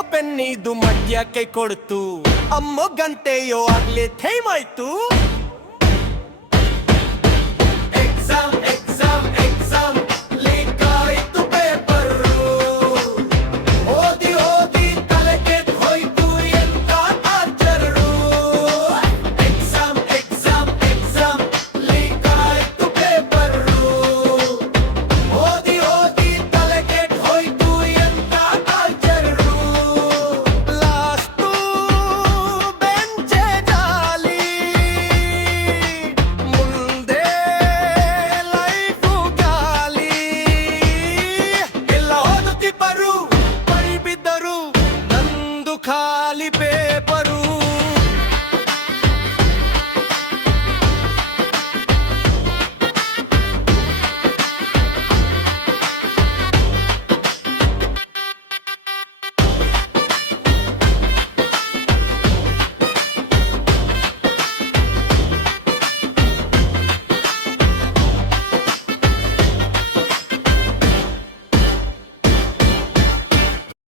ಬರೆಯೋ ಪೆನ್ನಿದು ಮಡ್ಯ ಕೈ ಕೊಡ್ತು ಅಮ್ಮೋ ಗಂಟೆಯೋ ಆಗ್ಲೇ ಟೈಮ್ ಆಯ್ತು ಎಕ್ಸಾಮ್ ಎಕ್ಸಾಮ್ ಎಕ್ಸಾಮ್ ಲೀಕ್ ಆಯ್ತು ಪೇಪರು ಓದಿ ಓದಿ ತಲೆ ಕೆಟ್ಟು ಹೋಯ್ತು ಎಂತ torture exam exam exam leak ಆಯ್ತು ಪೇಪರು ಓದಿ ಓದಿ ತಲೆ ಕೆಟ್ಟು ಹೋಯ್ತು ಎಂತ ಟಾರ್ಚರು ಲಾಸ್ಟು ಬೆಂಚೆ ಜಾಲಿ ಮುಂದೆ ಲೈಫು ಗಾಲಿ ಎಲ್ಲ ಓದುತ್ತಿಬ್ಬರು ಬರಿ ಬಿದ್ದರು ನಂದು ಖಾಲಿ